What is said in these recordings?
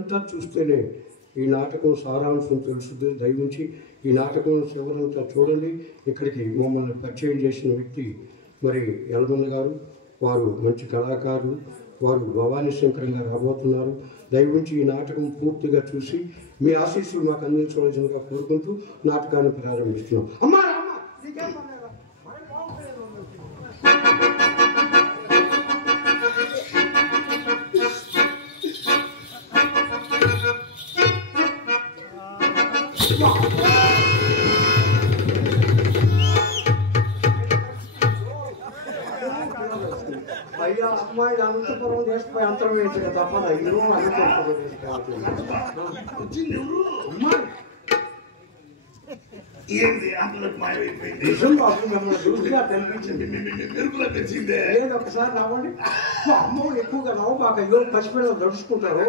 అంతా చూస్తేనే ఈ నాటకం సారాంశం తెలుస్తుంది. దయవుంచి ఈ నాటకం చివరంతా చూడండి. ఇక్కడికి మమ్మల్ని పరిచయం చేసిన వ్యక్తి మరి యలమన్న గారు. వారు మంచి కళాకారులు. వారు భవానీ శంకరంగా రాబోతున్నారు. దయవుంచి ఈ నాటకం పూర్తిగా చూసి మీ ఆశీస్సులు మాకు అందించవలసిందిగా కోరుకుంటూ నాటకాన్ని ప్రారంభిస్తున్నాం. అమ్మా అయ్యా అమ్మాయి అనంతపురం తీసుకుపోయి అంతరం వేయించగా తప్పదు. అయ్యో అనంతపురం ఒకసారి నవ్వండి. అమ్మ ఎక్కువగా నవ్వబాక. అయ్యో పసిపిల్లలు దడుచుకుంటారు.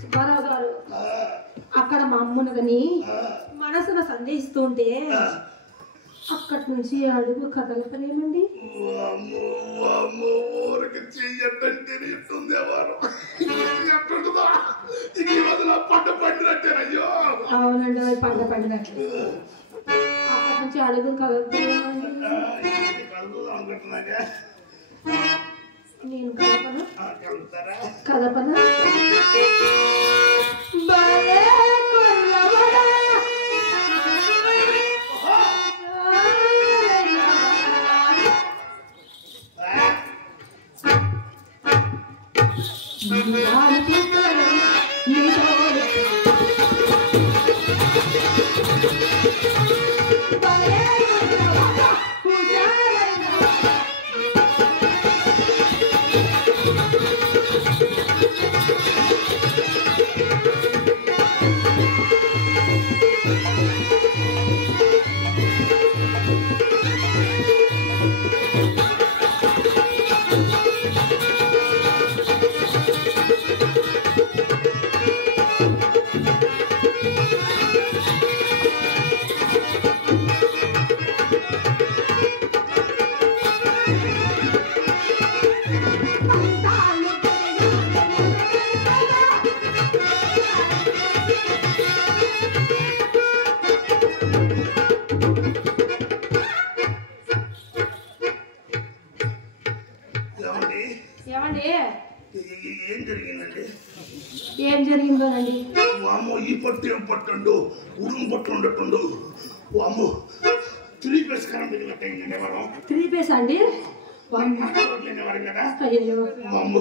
సుబ్బారావు గారు అక్కడ మా అమ్మనదని మనసును సందేహిస్తుంటే అక్కడి నుంచి అడుగు కదలకలేమండి. అవునండి, అది పంట పండినట్లు. అక్కడి నుంచి అడుగు కదలకలేమండి. నేను కదపనా ఏం జరిగిందోనండి? వామ్మో, ఈ పట్టు ఏం పట్టుండు, ఉడుము పట్టు ఉండట్టుండు. వామ్మో, 3 పేస్ కరెంట్ కట్టేయండి. వరం 3 పేస్ అండి. అయ్యో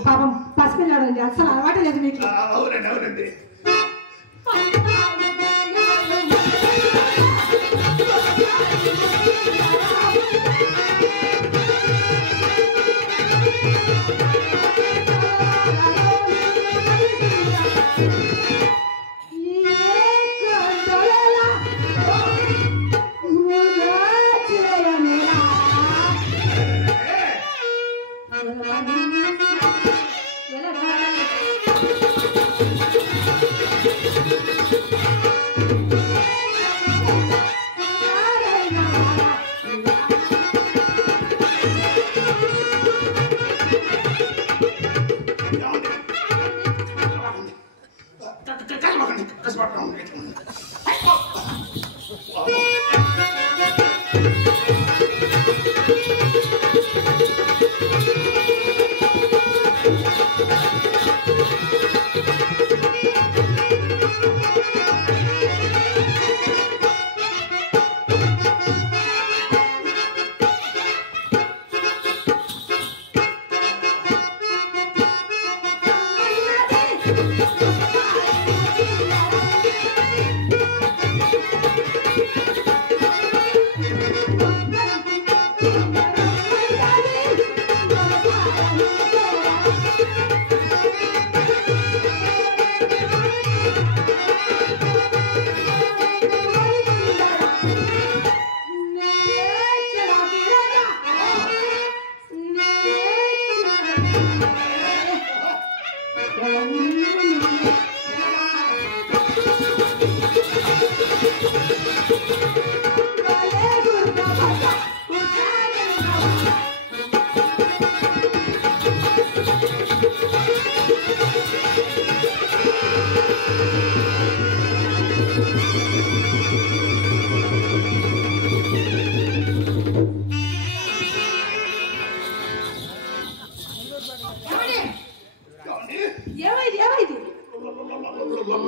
పాపం పసిపిల్లాడు అండి, అసలు అలవాటు లేదు మీకు. అవునండి అవునండి. Oh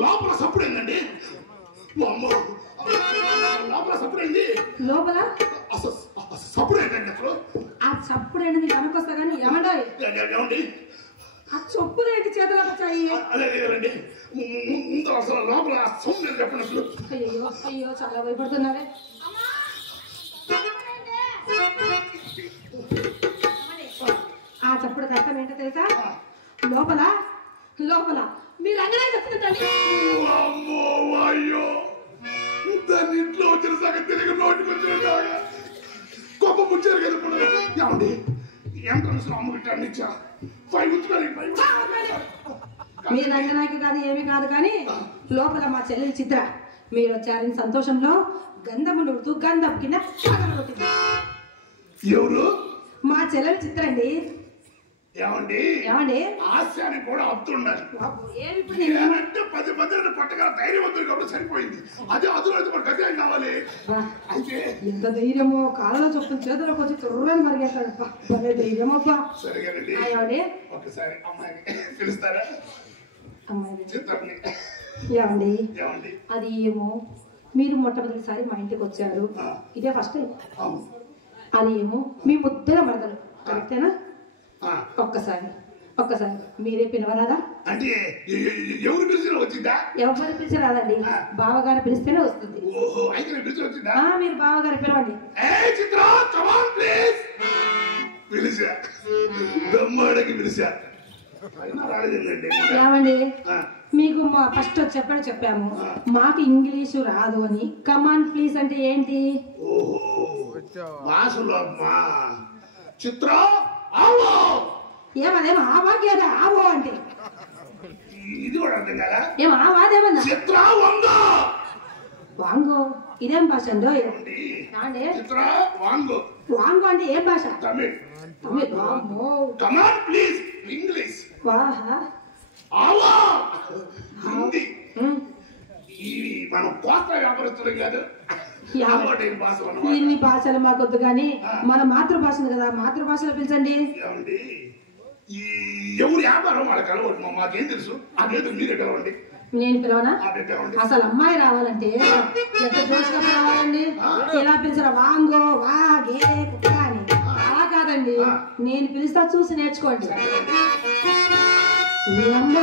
లోపల సప్పుడైందండి. లోపల సప్పుడైంది. లోపల సప్పుడైందండి. అసలు ఆ చప్పుడైనది కనుకొస్తా కానీ ఏమండి ఆ చొప్పులు ఏంటి చేతులకు వచ్చాయి? అదే రండి ముందు అసలు లోపల సౌండ్ చెప్పండి. అసలు అయ్యో అయ్యో చాలా భయపడుతున్నారే. ఆ చప్పుడు అర్థం ఏంటో తెలుసా? లోపల లోపల మీరు అంగనే చెప్తుందండి. అయ్యో దాన్ని ఇంట్లో వచ్చిన సగం తిరిగి నోటికి వచ్చిన గొప్ప ముచ్చారు కదా. ఇప్పుడు ఏమండి ఎంట్రన్స్ లో అమ్మ అన్ని ఇచ్చా మీరు రంగనాయకు కాదు ఏమి కాదు కానీ లోపల మా చెల్లెలి చిత్ర మీరు వచ్చారని సంతోషంలో గంధము నుడుతూ గంధం కింద ఎవరు? మా చెల్లెలి చిత్ర అండి. ఏమండి ఏమండి ఆశయాన్ని కూడా అప్తుండాలి. అంటే 10 మందిని పట్టగల ధైర్యం వద్దు కాబట్టి సరిపోయింది. అదే అదులో గతి కావాలి. అయితే ఎంత ధైర్యమో కాళ్ళలో చొప్పున చేతులకు వచ్చి తుర్రని మరిగేస్తాడు. భలే ధైర్యం అబ్బా. సరిగానండి. ఏమండి ఒకసారి అమ్మాయిని పిలుస్తారా? అమ్మాయి చిత్రాన్ని ఏమండి ఏమండి అది ఏమో మీరు మొట్టమొదటిసారి మా ఇంటికి వచ్చారు. ఇదే ఫస్ట్ టైం. అది ఏమో మీ ముద్దల మరదలు కరెక్టేనా? ఒక్కసారి మీరే పిలవరాదా? అంటే ఎవరు పిలిచిన వచ్చిందా? ఎవరు పిలిచి రాదండి, బావగారు పిలిస్తేనే వస్తుంది. ఓహో అయితే పిలిచి వచ్చిందా? మీరు బావగారు పిలవండి. చిత్ర కమ్ ఆన్ ప్లీజ్. పిలిచా బ్రహ్మాడికి పిలిచా. ఏమండి మీకు మా ఫస్ట్ చెప్పాము మాకు ఇంగ్లీషు రాదు అని. కమాన్ ప్లీజ్ అంటే ఏంటి? ఓహో భాషలో అమ్మా. చిత్ర ఏమదేమో ఆవాకేదా ఆవో అంటే ఇది కూడా అర్థం కదా. ఏం ఆవాదేమన్నా చిత్ర వంగో వాంగో ఇదేం భాష అండి? చిత్ర వాంగో వాంగో అంటే ఏం భాష? Tamil. Come on please English. వాహా ఆవా హిందీ. మనం కోస్తా వ్యాపారస్తులం కాదు. ఇన్ని భాషలు మాకొద్దు కానీ మన మాతృభాషను కదా మాతృభాషలో పిలిచండి. ఎవరు వ్యాపారం వాళ్ళకి అలవాటు. మాకేం తెలుసు. అదేదో మీరే పిలవండి. నేను పిలవనా? అసలు అమ్మాయి రావాలంటే ఎంత జోష్గా రావాలండి. ఎలా పిలిచారా? వాంగో వాగే కుక్క అని. అలా కాదండి, నేను పిలుస్తా చూసి నేర్చుకోండి. ప్రేమ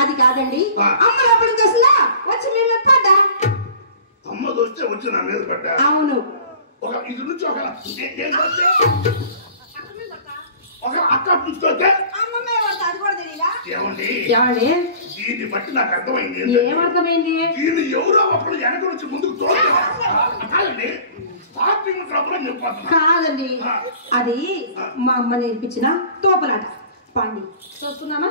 అది కాదండి. అమ్మ ఎప్పుడు చూసినా వచ్చి మీ మీద పడ్డా. అమ్మ దోస్తే వచ్చి నా మీద పడ్డా. అవును. ఇది నుంచి ఒక ఏమండి దీన్ని బట్టి నాకు అర్థమైంది. ఏమర్థమైంది? దీన్ని ఎవరో ఒకరు వెనక నుంచి ముందుకు తోడండి. స్టార్టింగ్ ట్రబుల్ చెప్పాను కాదండి, అది మా అమ్మ నేర్పించిన తోపలాట. పండి చూసుకుందామా?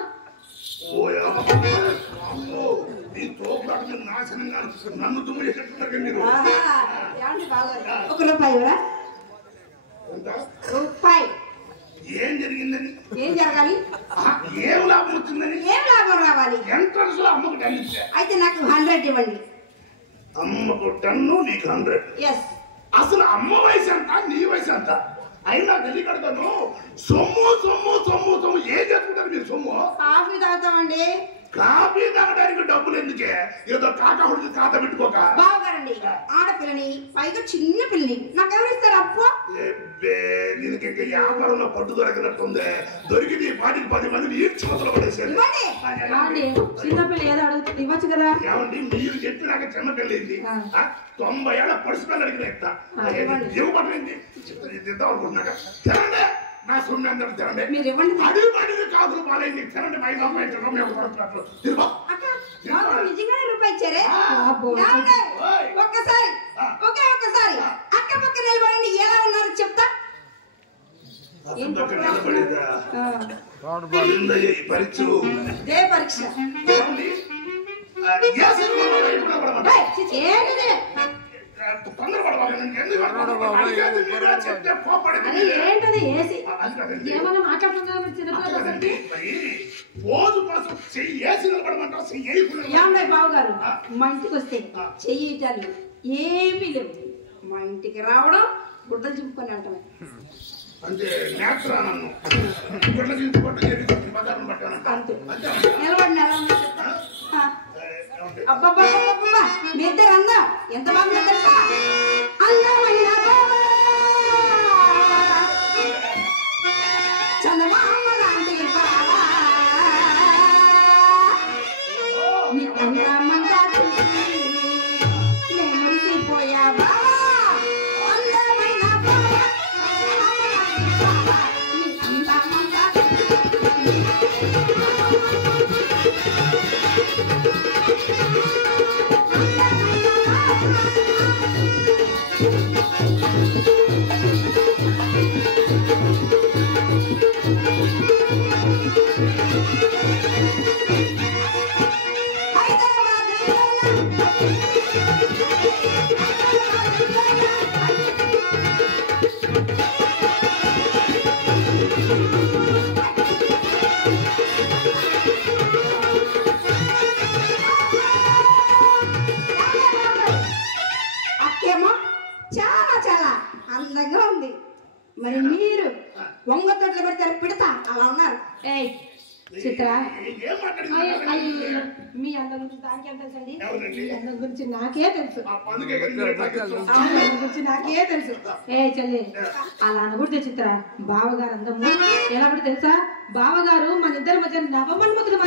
నాశనంగా నన్ను తుమ్ము చేసేట్టున్నారు మీరు. ఒక రూపాయి రూపాయి. ఏం జరిగిందని? ఏం జరగాలి? ఏం లాభం వచ్చిందని? ఏం లాభం రావాలి? ఎంట్రన్స్ లో అమ్మకు 10 ఇచ్చా. అయితే నాకు 100 ఇవ్వండి. అమ్మకు 10 నీకు 100. ఎస్. అసలు అమ్మ వయసు ఎంత, నీ వయసు ఎంత? అయినా తెలియకడతాను. సొమ్ము సొమ్ము సొమ్ము సొమ్ము ఏం చేసుకుంటారు మీరు? సొమ్ము కాఫీ తాగుతామండి. కాఫీ తాగడానికి డబ్బులు ఎందుకే? ఏదో కాకూడదు ఖాత పెట్టుకోక. బావగారండి, ఆడపిల్లని, పైగా చిన్న పిల్లని నాకెవరు ఇస్తారు అప్పు? దీనికి ఇంకా వ్యాపారంలో పట్టు దొరకనట్టుంది. దొరికింది 10 మందిని ఈడ్చి మొదలు పడేసేది. చిన్నపిల్ల ఏదో అడుగుతుంది, ఇవ్వచ్చు కదా. ఏమండి మీరు చెప్పినాక చిన్నపిల్ల ఏంది? 90 ఏళ్ళ పడుసు పిల్లడికి ఎత్తా ఇవ్వబడింది. ఇద్దాం అనుకుంటున్నాక తినండి. నా సొమ్ము అందరూ తినండి. మీరు ఇవ్వండి. అడిగి పడింది కాకులు పాలైంది. తినండి. 5 రూపాయలు నిజంగానే రూపాయి ఇచ్చారే? ఒక్కసారి ఒక్కసారి అక్క పక్క నిలబడండి. ఎలా ఉన్నారు చెప్తా. పరీక్ష ఏంటది? ఏసీ ఏమన్నా మాట్లాడుతున్నారు? బాబు గారు, మా ఇంటికి వస్తే చెయ్యటాలు ఏమీ లేవు. మా ఇంటికి రావడం, గుడ్డలు చింపుకొని వెళ్ళటమే. అంటే నేత్రానన్ను గుడ్డలు చింపుకుంటూ బజార్ను పట్టానంటే నిలబడి అబ్బబ్బబ్బబ్బా, మీ ఇద్దరు అందం ఎంత బాగుందో తెలుసా? అందమైన చందమామ లాంటి బావా, నీ అందమంతా చూసి నేను మురిసిపోయా బావా. అందమైన బావా, నీ అందమంతా అక్కేమో చాలా చాలా అందంగా ఉంది. మరి మీరు వంగ తోటలు పెడతారు, పిడతా అలా ఉన్నారు. ఏయ్ చిత్ర, మీ అందం గురించి దానికి ఎంత తెలుసండి? మీ అందం గురించి నాకే తెలుసు. గురించి నాకే తెలుసు. ఏ చెల్లి, అలా అనకూడదు చిత్ర. బావగారు అందము ఎలా కూడా తెలుసా? బావగారు మన ఇద్దరి మధ్య నవమన్మధుడు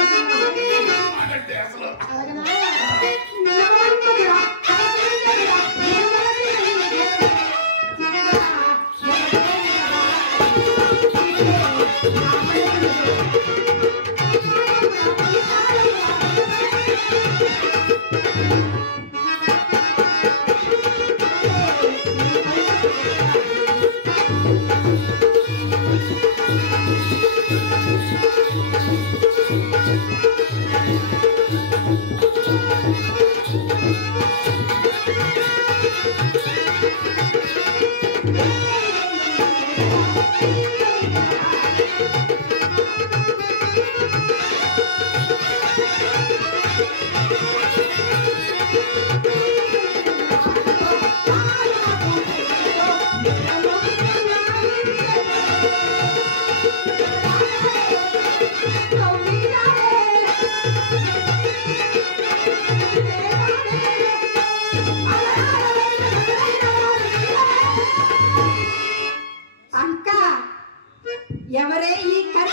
ఎవరే ఈ కథ?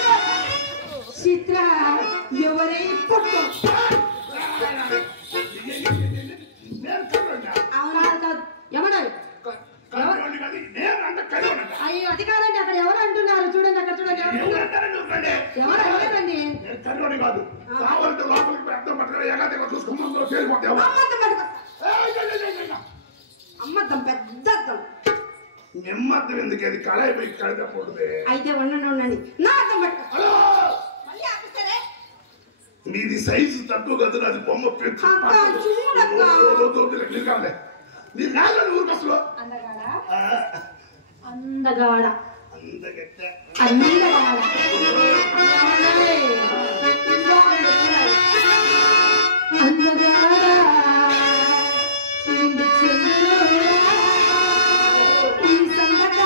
చిత్ర ఎవరే పొట్టు? అయ్యో అది కాదండి, అక్కడ ఎవరు అంటున్నారు చూడండి. అక్కడ చూడండి, ఎవరు అనలేదండి. పని కాదు. కావాలంటే లోపలికి పెద్ద పట్టుకుని ఎగాదిగా చూసుకున్నాం చేరిపోతావు. అమ్మద్దం పెద్ద అద్దం. నెమ్మద్దం ఎందుకు? అది కళాయి పోయి కడగకూడదు. అయితే ఉండండి నా అద్దం పట్టుకో. నీది సైజు తక్కువ కదా, అది బొమ్మ పెద్ద. నీ నాగలు ఊరికి అసలు అందగాడ అందగట్ట అందగాడ అందగాడ ఈ సందగాడ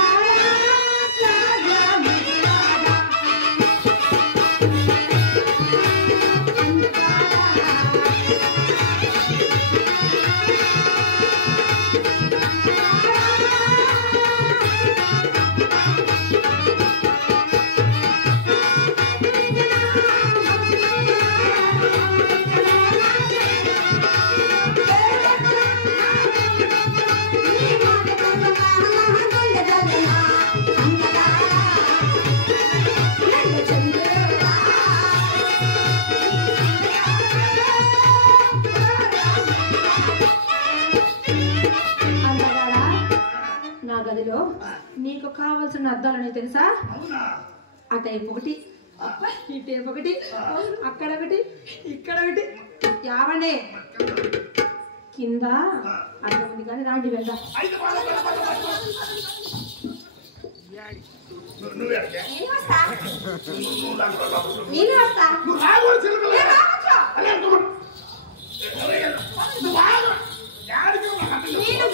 గదిలో నీకు కావాల్సిన అద్దాలని తెలుసా? అటైపు ఒకటి, ఇటేపు ఒకటి, అక్కడ ఒకటి, ఇక్కడ ఒకటి. యావండే కింద అర్థం ఉంది కానీ రాండి వెళ్దాం.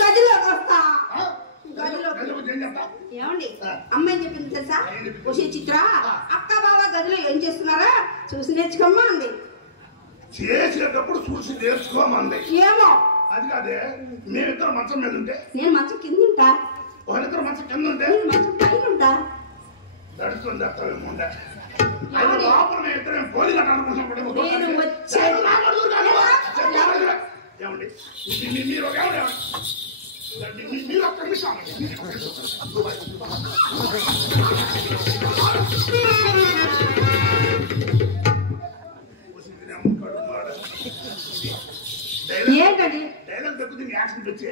గదిలోకి వస్తా. ఏమండి అమ్మాయి చెప్పింది తెలుసా? వచ్చే చిత్ర అక్క బావ గదిలో ఏం చేస్తున్నారా చూసి నేర్చుకోమ్మా అంది. చేసేటప్పుడు చూసి నేర్చుకోమంది. ఏమో అది కాదే, మేమిద్దరు మంచం మీద ఉంటే నేను మంచం కింద ఉంటా, వాళ్ళిద్దరు మంచం కింద ఉంటే మంచం పైన ఉంటా. దడుస్తుంది అర్థమేమో లోపల మేము ఇద్దరు పోలి కట్టాలనుకుంటున్నాం. ఏమండి మీరు మీరు ఒక్క నిమిషం ఏంటండి డైలాగ్ తగ్గుతుంది యాక్సిడెంట్ వచ్చే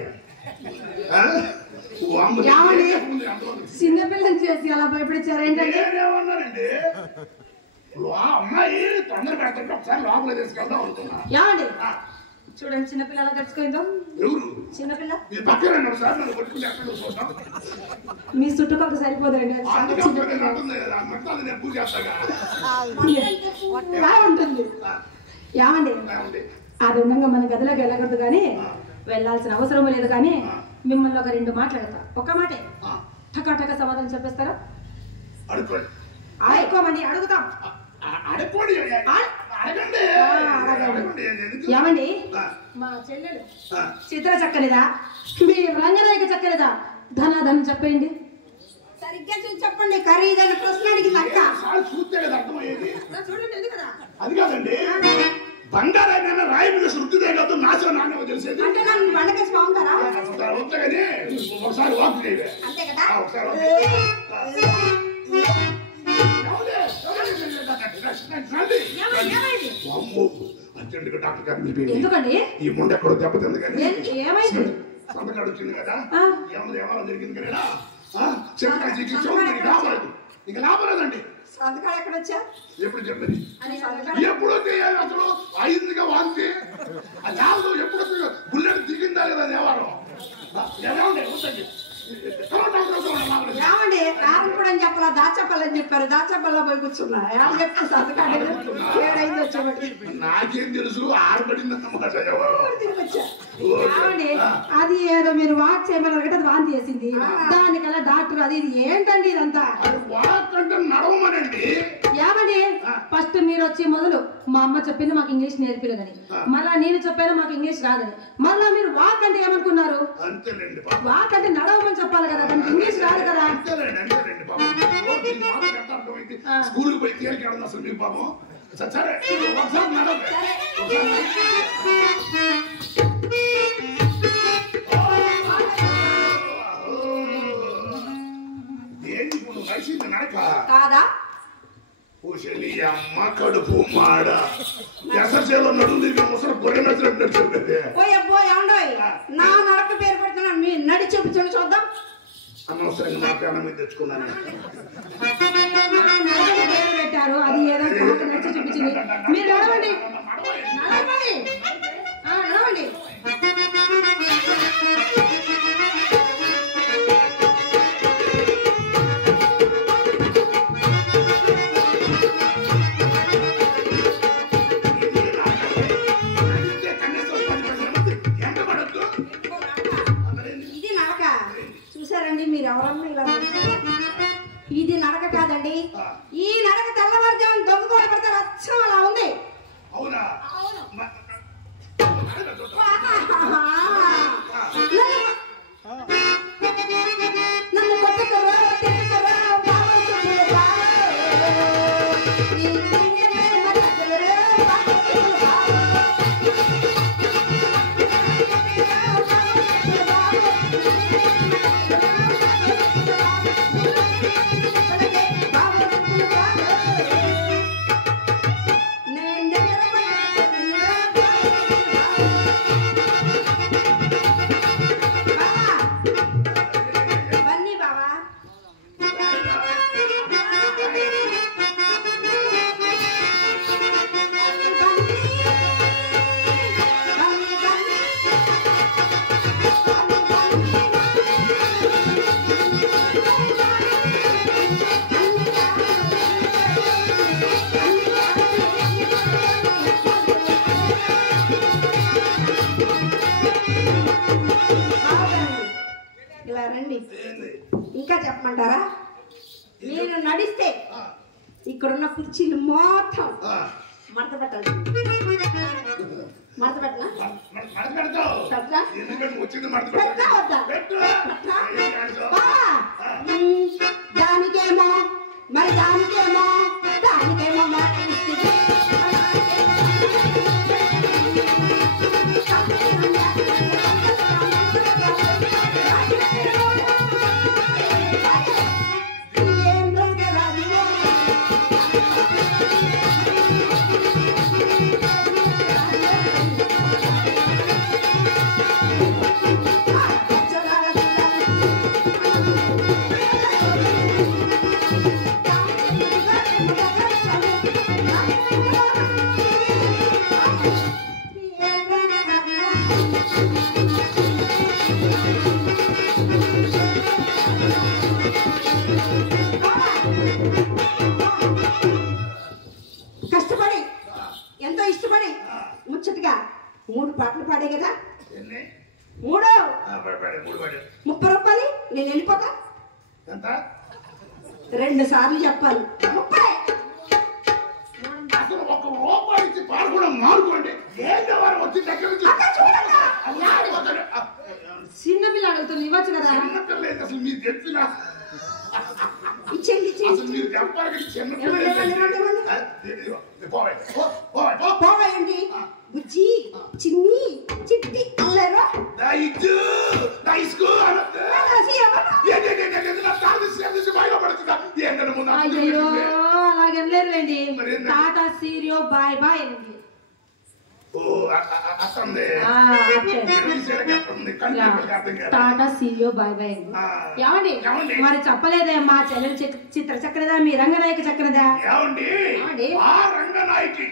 చిన్నపిల్లని చేసి అలా భయపడిచ్చారు ఏంటండి? ఏమన్నారండి అమ్మాయి తొందర పెడతాడు ఒకసారి లోపల తీసుకెళ్దాం అనుకున్నా. ఏమండి చూడండి చిన్నపిల్ల అలా తెచ్చుకోయిందో. ఎవరు చిన్నపిల్ల సార్ నన్ను పట్టుకుని ఎక్కడ చూద్దాం. మీ చుట్టుపక్కల సరిపోదండి. ఉంటుంది ఏమండి అది ఉండగా మన గదిలోకి వెళ్ళకూడదు కానీ వెళ్ళాల్సిన అవసరం లేదు కానీ మిమ్మల్ని ఒక 2 మాట్లాడతా. ఒక మాటే టకా సమాధానం చెప్పేస్తారా? ఎక్కువమంది అడుగుతాం. ఏమండి మా చెల్లెలు చిత్ర చక్కలేదా? మీ రంగనాయక చక్కలేదా? ధనాధనం చెప్పండి. సరిగ్గా చూసి చెప్పండి. ఖరీదైన ప్రశ్న అడిగింది అక్క. చూస్తే కదా అర్థమయ్యేది. చూడండి కదా అది కాదండి, బంగారైనా రాయి మీద శృతిదే కాదు నాశనం నాణ్యం తెలిసేది. అంటే నన్ను వండకేసి బాగుంటారా? వద్దగానే ఒకసారి వాక్ చేయవే. అంతే కదా. ఒకసారి డాక్టర్ గారు ఎందుకండి ఈ ముందు ఎక్కడో దెబ్బతింది కానీ ఏమైంది? సంతకాడు వచ్చింది కదా, ఏమో జరిగింది కదా చెప్పలేదు. ఇంకా లాభలేదండి. సంతకాడు ఎక్కడ వచ్చా? ఎప్పుడు చెప్పేది ఎప్పుడో చేయాలి అసలు అయిందిగా వాంతి. అది కాదు ఎప్పుడు బుల్లెట్ దిగిందా లేదా దేవారం. ఏమండి కారణం చెప్పాలా దాచపల్లని చెప్పారు. దాచపల్లా పోయి కూర్చున్నా ఏమని చెప్తే సంతకాడు ఏడైంది వచ్చేవాడి. నాకేం తెలుసు ఆడబడిందన్నమాట. ఏమండి అది ఏదో మీరు వాక్ చేయమని అది వాంతి చేసింది. దానికల్లా డాక్టర్ అది ఇది ఏంటండి ఇదంతా? వాక్ అంటే నడవమనండి. ఏమండి ఫస్ట్ మీరు వచ్చి మొదలు మా అమ్మ చెప్పింది మాకు ఇంగ్లీష్ నేర్పిలేదని, మళ్ళా నేను చెప్పాను మాకు ఇంగ్లీష్ రాదని, మళ్ళా మీరు వాక్ అంటే ఏమనుకున్నారు? వాక్ అంటే నడవమని చెప్పాలి కదా, దానికి ఇంగ్లీష్ రాదు కదా. స్కూల్కి పోయి తేలికాడు అసలు మీ పాపం. సరే ఒకసారి నడవండి. ఏంటి ఇప్పుడు నడిచింది నడక కాదా? పూసలి అమ్మ కడుపు మాడ ఎసచేలో నడుము తిరిగి ముసలి పొడి నచ్చినట్టు పోయబ్బో ఏమండోయ్ నా నడక పేరు పెడుతున్నాను మీ నడి చూపించండి చూద్దాం అనవసరంగా మా పేడ మీద తెచ్చుకున్నాను పేరు పెట్టారు అది ఏదో నడిచి చూపించింది మీరు నడవండి నడవండి నడవండి మీరు ఎవరన్నా ఇలా ఇది నడక కాదండి ఈ నడక తెల్లవారుజాము దొంగకోడ పడతారు అచ్చం అలా ఉంది అవునా నన్ను కొట్టకరా తిట్టకరా ఇంకా చెప్పమంటారా నేను నడిస్తే ఇక్కడున్న కుర్చీలు మొత్తం మడత పెట్టాలి మడత దానికేమో మరి దానికేమో కష్టపడి ఎంతో ఇష్టపడి ముచ్చటగా 3 పాటలు పాడే కదా 3 30 రూపాయలు నేను వెళ్ళిపోతా 2 సార్లు చెప్పాలి 30 అసలు ఒక రూపాయి ఇచ్చి పాల్గొనడం మానుకోండి వచ్చి దగ్గర చిన్న పిల్ల అడుగుతుంది ఇవ్వచ్చు కదా లేదు అసలు మీరు చెప్పిన ఇచ్చేయండి అసలు మీరు చెప్పాలి పోవేయండి బుజ్జి చిన్ని చిట్టి అల్లరా అయ్యో అలాగెనలేరులేండి టాటా సీరియో బాయ్ బాయ్ అండి టాటా సీరియో బాయ్ బాయ్ అండి ఏమండి మరి చెప్పలేదే మా చెల్లెలు చిత్ర చక్రదా మీ రంగనాయక చక్రదా ఏమండి ఆ రంగనాయకి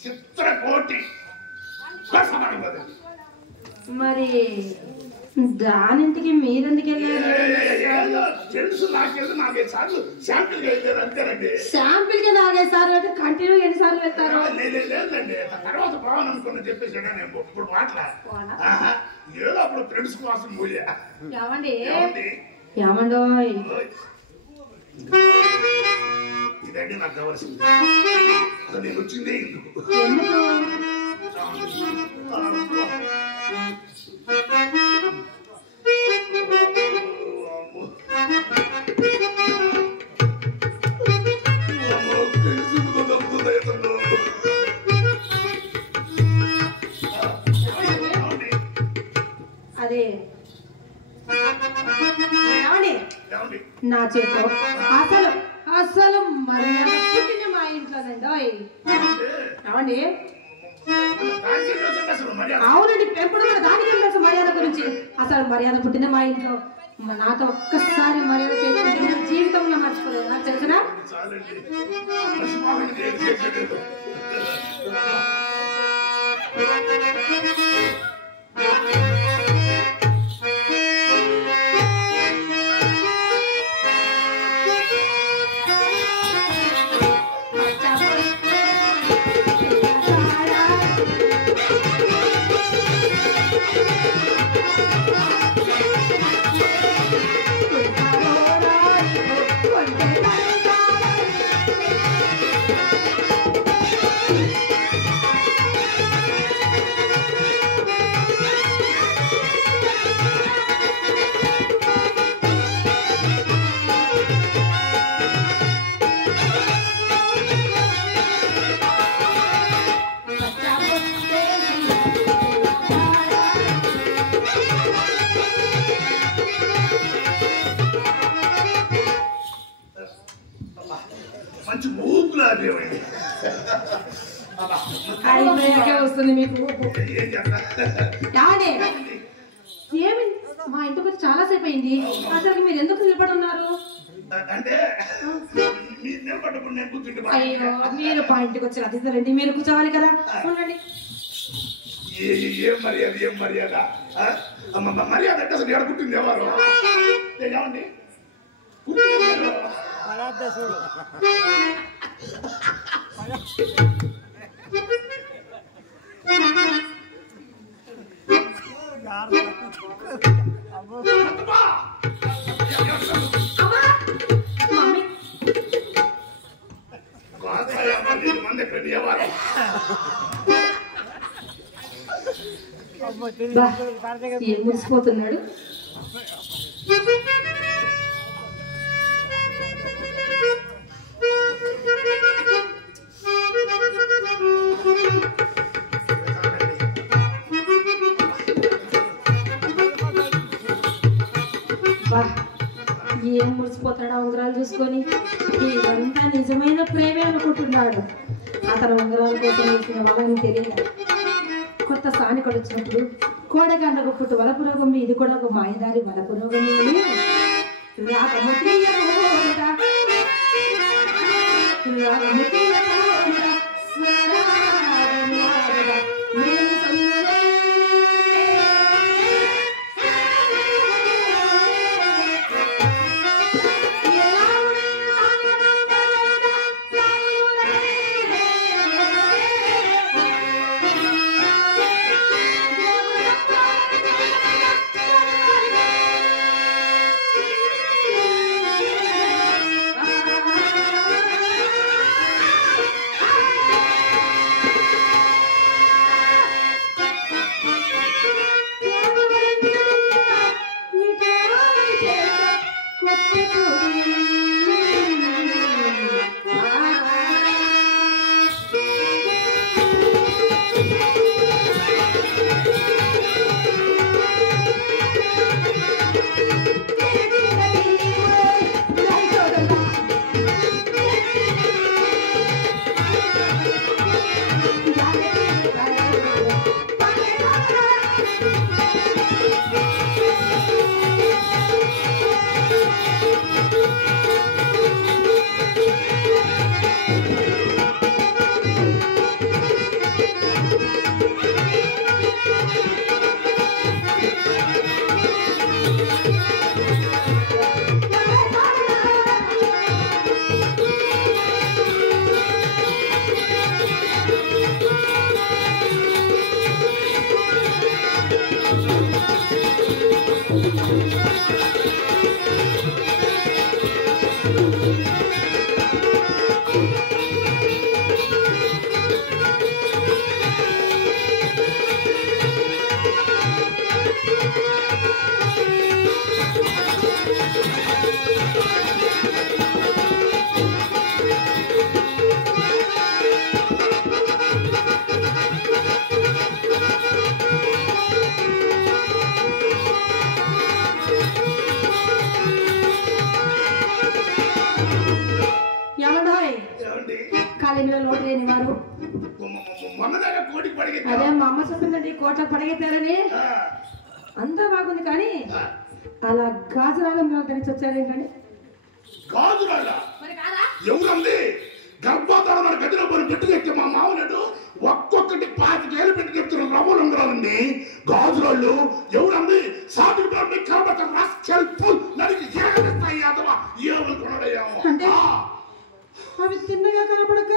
చిత్రకోటి మరి దానింటికి మీరెందుకు వెళ్ళారు తెలుసు నాకెళ్ళి 4 సార్లు శాంపిల్ వెళ్ళారు అంతేనండి శాంపిల్ కి 4 సార్లు అయితే కంటిన్యూ ఎన్నిసార్లు వెళ్తారు లేదండి తర్వాత పోవాలనుకున్నా చెప్పేసాడు నేను ఇప్పుడు మాట్లా ఏదో అప్పుడు ఫ్రెండ్స్ కోసం పోయా ఏమండి ఏమండోయ్ ఇదండి నాకు కావాల్సింది అసలు నేను వచ్చిందే ఎందుకు అదే ఏమండి నా చేతిలో అసలు మర్యాద ఇంట్లోనండి అవండి అసలు మర్యాద అవునండి పెంపుడు కూడా దానికి తెలుసు మర్యాద గురించి అసలు మర్యాద పుట్టింది మా ఇంట్లో నాతో ఒక్కసారి మర్యాద చేసుకుంటే నా జీవితంలో మర్చిపోలేదు నాకు తెలుసునా చాలండి మర్చిపోకండి, ఏం చేసేది. మంచి ఊపులా లేవండి. అయిపోయాకే వస్తుంది మీకు ఏం చేస్తా యాడే ఏమి మా ఇంటికి వచ్చి చాలా సేపు అయింది అసలు మీరు ఎందుకు నిలబడి ఉన్నారు అంటే మీరు నిలబడకుండా నేను కూర్చుంటే అయ్యో మీరు మా ఇంటికి వచ్చి అతిథులండి మీరు కూర్చోవాలి కదా ఉండండి ఏం మర్యాద ఏం మర్యాద ఆ? మర్యాద అంటే అసలు ఎడకుంటుంది ఎవరు ఏమండి మమ్మీ మంది ఎక్కడ ఎవరు ఏం మురిసిపోతున్నాడు బా ఏం మురిసిపోతాడు ఉంగరాలు చూసుకొని ఇదంతా నిజమైన ప్రేమే అనుకుంటున్నాడు అతను ఉంగరాల కోసం వేసిన వాళ్ళని తెలియదు కొత్త స్థానికుడు వచ్చినప్పుడు కోడగండకు పుట్టు వలపురోగం ఇది కూడా ఒక మాయదారి వలపురోగం ఏమండోయ్ ఏమండి కాలేజీలో లోటు లేని వారు మొన్నదాకా కోటికి పడిగి అదే మా అమ్మ చెప్పిందండి కోట్లకు పడగెత్తారని అంతా బాగుంది కానీ అలా గాజురాలు ధరించి వచ్చారేంటండి గాజురాళ్ళ మరి కాదా ఎవరండి గర్భాధారణ గదిలో పోయి పెట్టు చెప్తే మా మామూలు ఒక్కొక్కటి 5 ఏళ్ళు పెట్టి చెప్తున్నారు రవ్వలు ఉండరాలండి గాజురాళ్ళు ఎవరండి సాధు కలబట్ట నడికి ఏమిస్తాయి అథవా ఏమనుకున్నాడేమో అంటే అవి తిన్నగా కనపడక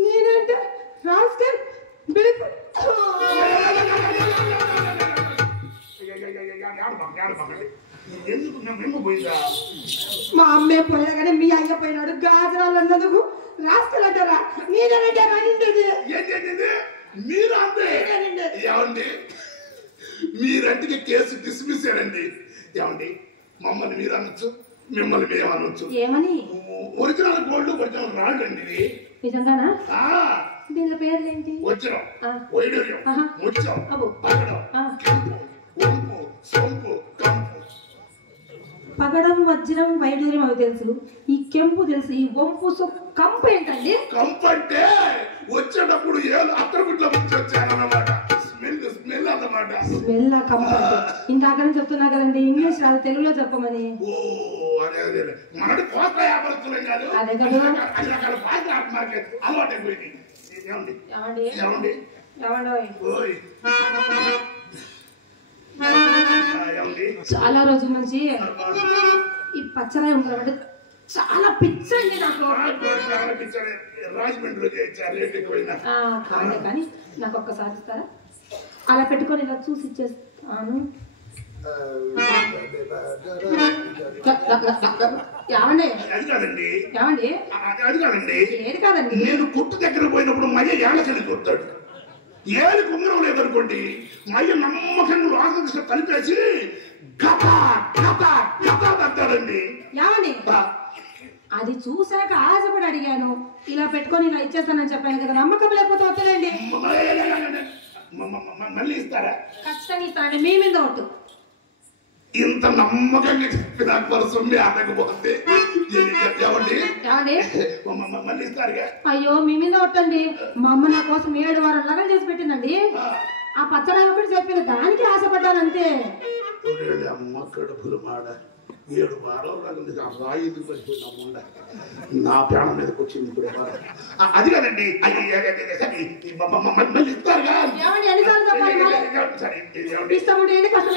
నేనంటే రాస్కల్ బిలుపు ఎందుకు మేము పోయిందా మా అమ్మే పోయినా కానీ మీ అయ్య పోయినాడు గాజరాలు అన్నందుకు రాస్కల్ అంటారా నేనంటే రానిండేది ఏంటంటే మీరు అంతే ఏమండి మీరంటే కేసు డిస్మిస్ చేయండి ఏమండి మమ్మల్ని మీరు అనొచ్చు మిమ్మల్ని మేము అనొచ్చు ఏమని ఒరిజినల్ గోల్డ్ ఒరిజినల్ రాళ్ళు అండి ఇది నిజంగానా దీనిలో పేర్లేంటి వజ్రం వైడూర్యం ముత్యం అబ్బో. పగడం కెంపు వంపు సొంపు కంపు పగడం వజ్రం వైడూర్యం అవి తెలుసు ఈ కెంపు తెలుసు ఈ వంపు కంపు ఏంటండి కంపు అంటే వచ్చేటప్పుడు ఏళ్ళు అత్తరగుట్లో ముంచి వచ్చానన్నమాట స్మెల్ అన్నమాట స్మెల్ కంపు అంటే ఇందాక చెప్తున్నా కదండి ఇంగ్లీష్ రాదు తెలుగులో చెప్పమని ఓ అదే అదే మనకి కోత వ్యాపారస్తులేం కాదు అదే కదా. అది రకాల పాత మార్కెట్ అలవాటు అయిపోయింది ఏమండి ఏమండి ఏమండి ఏమండోయ్ ఓయ్ ఏమండి చాలా రోజుల నుంచి ఈ పచ్చరాయి ఉండడం అంటే చాలా పిచ్చండి నాకు రాజమండ్రిలో చేయించారు రేట్ ఎక్కువైనా కాదే కానీ నాకు ఒక్కసారి ఇస్తారా అలా పెట్టుకొని ఇలా చూసి ఇచ్చేస్తాను ఏమండి అది కాదండి ఏమండి అది కాదండి ఏది కాదండి నేను కుట్టు దగ్గర పోయినప్పుడు మయ్య ఏళ్ళకెళ్ళి కొడతాడు ఏది కుంగరం లేదనుకోండి మయ్య నమ్మకంగా లోకృష్ణ కలిపేసి గత గత గత అంటాడండి ఏమండి అది చూశాక ఆశపడి అడిగాను ఇలా పెట్టుకొని ఇలా ఇచ్చేస్తానని చెప్పాను కదా నమ్మకం లేకపోతే వద్దలేండి మళ్ళీ ఇస్తారా ఖచ్చితంగా ఇస్తానండి మీ మీద ఒట్టు ఇంత నమ్మకంగా చెప్పిన సొమ్మి ఆడకపోతే ఏమండి ఏమండి మళ్ళీ ఇస్తారుగా అయ్యో మీ మీద ఒట్టండి మా అమ్మ నా కోసం 7 వారం లగలు చేసి పెట్టిందండి ఆ పచ్చరాయి ఒకటి చెప్పిన దానికి ఆశపడ్డాను అంతే అమ్మ కడుపులు మాడ 7 వారాలు రాయి పడిపోయినా నా ప్రాణం మీదకి వచ్చింది ఇప్పుడు అది కాదండి మళ్ళీ ఇస్తారుగా ఏమండి ఎన్నిసార్లు చెప్పాలి సరే ఇస్తామంటే ఏంటి కష్టం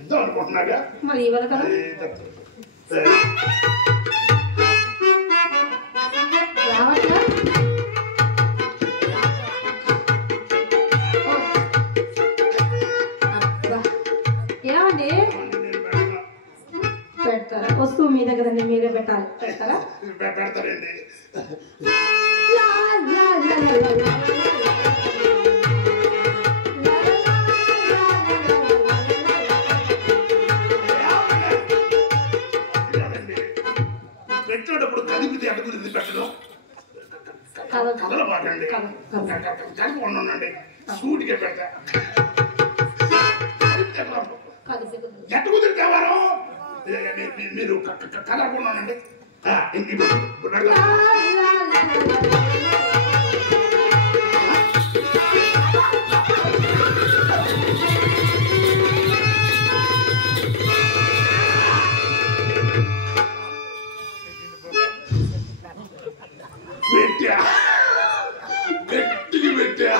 ఇద్దాం అనుకుంటున్నాగా మరి ఇవ్వాలి కదా రావట్లా ఏమండి పెడతారా వస్తువు మీ దగ్గర మీరే పెట్టాలి పెడతారా పెడతారండి పెట్టేటప్పుడు కదిపితే ఎడగురించి పెట్టడం కథలు పాటండి కలపండి సూటిగా పెడతా ఎట్ట కుదిరితే ఎవరు మీరు కలపకుండా ఉండండి పెట్టా గట్టిగా పెట్టా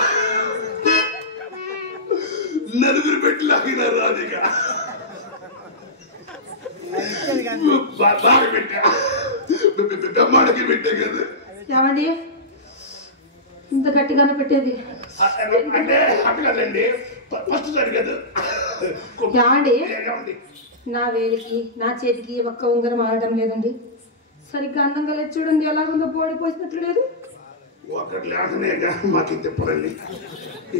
నలుగురు పెట్టి లాగినారు రాధిగా బాగా పెట్టా బ్రహ్మాండకి పెట్టా కదా ఏమండి ఇంత గట్టిగానే పెట్టేది అంటే అట్టు కదండి ఫస్ట్ సారి కదా ఏమండి ఏమండి నా వేలికి నా చేతికి ఒక్క ఉంగరం ఆడటం లేదండి సరిగ్గా అందంగా లేదు చూడండి ఎలాగుందో బోడి పోసినట్లు లేదు ఒకటి లేకనే మాకు తిప్పరండి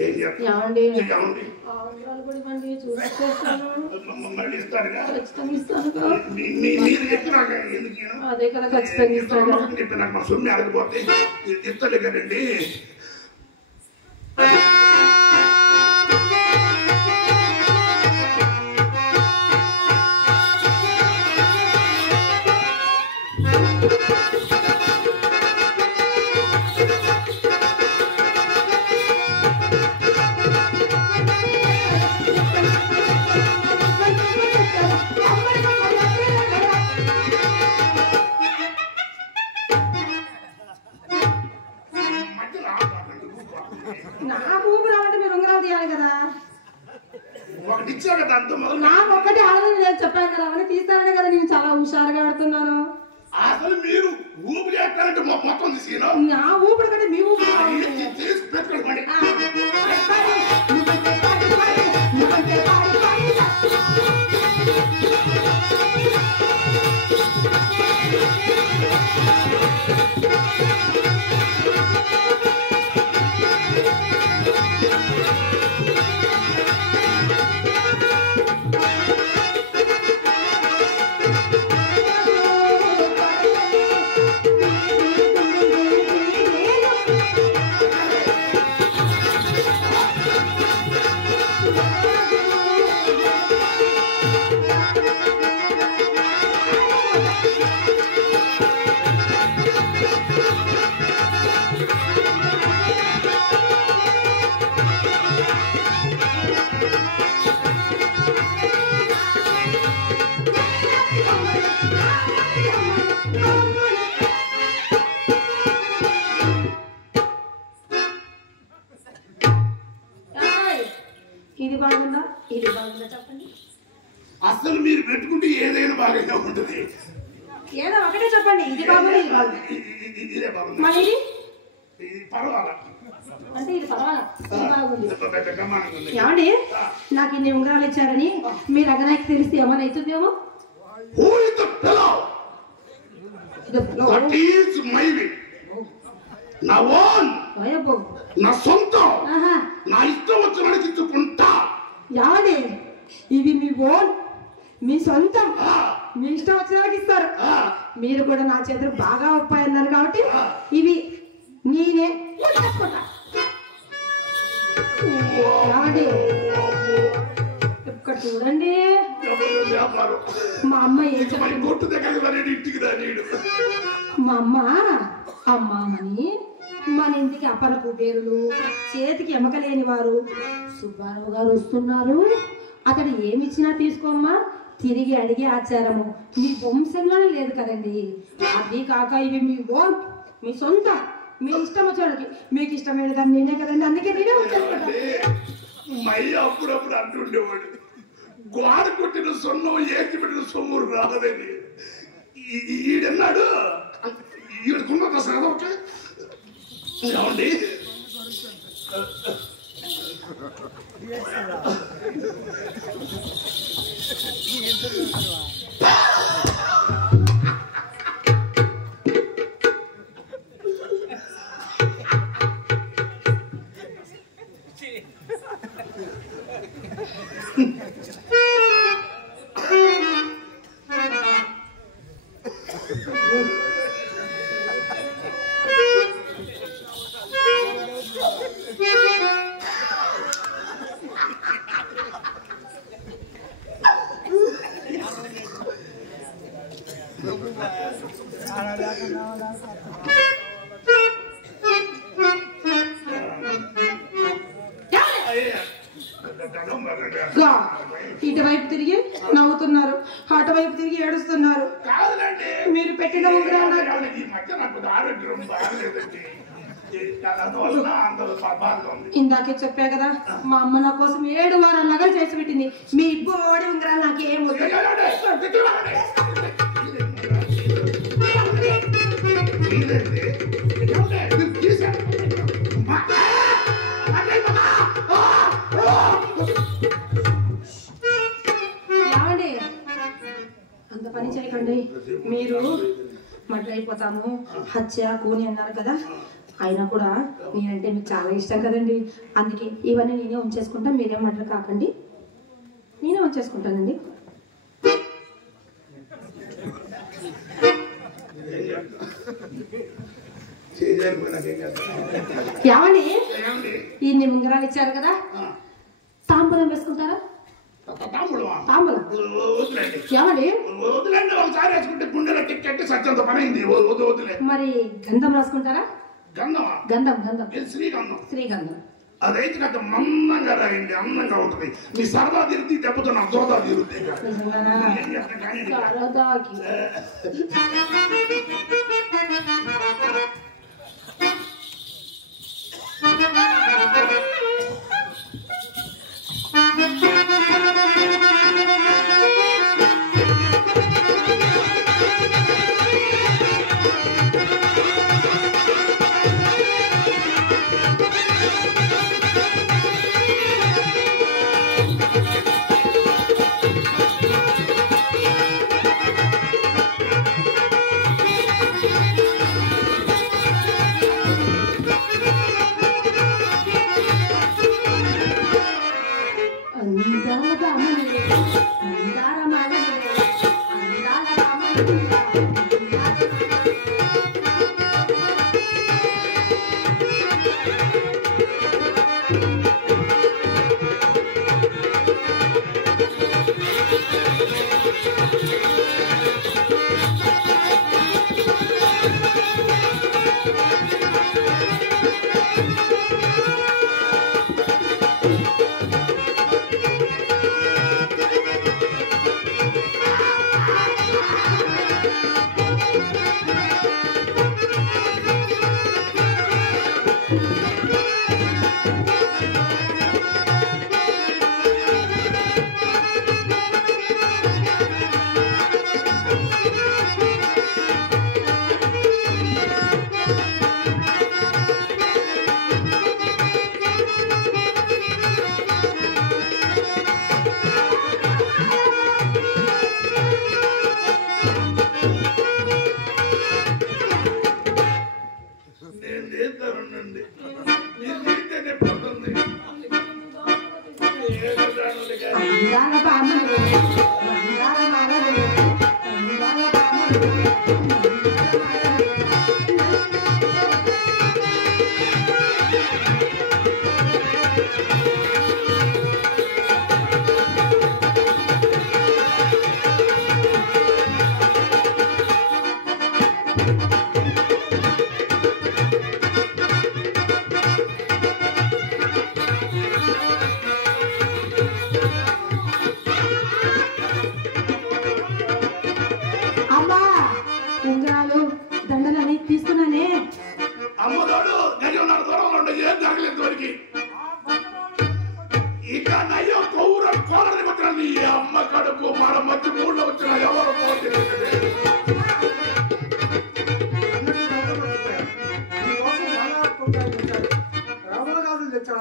ఏం ఏమండి ఏమండి ఆ ఉంగరాలు కూడా ఇవ్వండి చూసేస్తాను మళ్ళీ ఇస్తారుగా ఖచ్చితంగా ఇస్తాను మీరు చెప్పినాక ఎందుకు అదే కదా ఖచ్చితంగా ఇస్తాను చెప్పినాక మా సొమ్మి అడగపోతే ఇస్తలే కదండి నాకు ఊపు రావంటే మీరు ఉంగరాలు తీయాలి కదా. ఒకటి ఇచ్చా కదా అంత మొదలు. నాకు ఒక్కటి ఆడదని నేను చెప్పాను కదా, అవన్నీ తీస్తాననే కదా నేను చాలా హుషారుగా ఆడుతున్నాను. అసలు మీరు ఊపిరి ఎక్కాలంటే మొత్తం తీసుకురా. నా ఊపిరి కంటే మీ ఊపిరి చేసి పెట్టుకోండి. ఇది బాగుందా ఇది బాగుందా చెప్పండి. అసలు మీరు పెట్టుకుంటే ఏదైనా బాగా ఉంటుంది. ఏదో ఒకటే చెప్పండి. ఇది బాగుంది ఇది బాగుంది. ఇదే బాగుంది. మరి ఇది పర్వాలా అంటే ఇది పర్వాలా ఇది బాగుంది. బ్రహ్మాండంగా ఉంది. ఏమండి నాకు ఇన్ని ఉంగరాలు ఇచ్చారని మీ రంగనాయకి తెలిస్తే ఏమైనా అవుతుందేమో. Who is the fellow? That is my will. నా ఓన్, నా సొంతం, నా ఇష్టం వచ్చిన ఇచ్చుకుంటా. ఏమండి ఇది మీ ఓన్, మీ సొంతం, మీ ఇష్టం వచ్చిన వాళ్ళకి ఇస్తారు. మీరు కూడా నా చేతులు బాగా ఉప్పాయి అన్నారు కాబట్టి ఇవి నేనే చేసుకుంటా. ఏమండి ఇక్కడ చూడండి మా అమ్మ ఏం చెప్పండి. మా అమ్మ అమ్మామని మన ఇంటికి అపర కుబేరులు, చేతికి ఎమకలేని వారు సుబ్బారావు గారు వస్తున్నారు, అతడు ఏమిచ్చినా తీసుకోమ్మా తిరిగి అడిగే ఆచారము మీ వంశంలోనే లేదు కదండి. అది కాక ఇవి మీ ఓన్, మీ సొంతం, మీ ఇష్టం వచ్చేవాడికి. మీకు ఇష్టమైన దాన్ని నేనే కదండి, అందుకే నేనే వచ్చేస్తాను. అప్పుడప్పుడు అంటుండేవాడు గోడ కొట్టిన సొన్నం ఏకి పెట్టిన సొమ్ము రాదని. ఈడన్నాడు ఈడుకున్న అసలు ఓకే ఏమండి ఇటువైపు తిరిగి నవ్వుతున్నారు, అటువైపు తిరిగి ఏడుస్తున్నారు. మీరు పెట్టిన ఉంగరాలు ఇందాకే చెప్పా కదా, మా అమ్మ నా కోసం 7 వారాలుగా చేసి పెట్టింది. మీ బోడి ఉంగరాలు నాకేం వద్దు. ఏమండి అంత పని చేయకండి. మీరు మడ్ర అయిపోతాము, హత్య కూని అన్నారు కదా, అయినా కూడా నేనంటే మీకు చాలా ఇష్టం కదండి. అందుకే ఇవన్నీ నేనే ఉంచేసుకుంటా, మీరేం మడ్ర కాకండి, నేనే ఉంచేసుకుంటానండి. ఏమండి ఇన్ని ఉంగరాలు ఇచ్చారు కదా, తాంబూలం వేసుకుంటారా? తాంబూలం తాంబూలం వదిలేండి ఏమండి వదిలేండి ఒకసారి వేసుకుంటే గుండెలో టిక్కెట్టి సత్యంత పని అయింది వదిలే మరి గంధం రాసుకుంటారా గంధమా గంధం గంధం శ్రీగంధం శ్రీగంధం అదైతే కంటే మందంగా రాయండి అందంగా ఉంటుంది మీ సరదా తిరిగి దెబ్బతో నా దోదా తిరుగుతాయి సరదాకి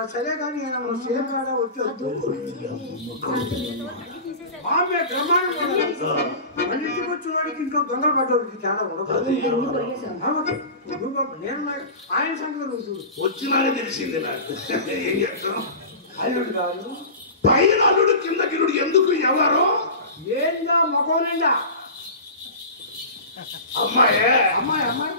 సరే కానీ సేమ్ కాడా వచ్చి అన్నింటికి వచ్చిన వాడికి ఇంట్లో దొంగలు పడ్డవాడికి తేడా ఉండదు. నేను ఆయన సంగతి వచ్చినానే తెలిసింది నాకు. ఏం చేస్తాం అల్లుడు కాదు పైన అల్లుడు కింద గిల్లుడు ఎందుకు ఎవరు ఏందా మొఖం నిండా అమ్మాయే అమ్మాయి అమ్మాయి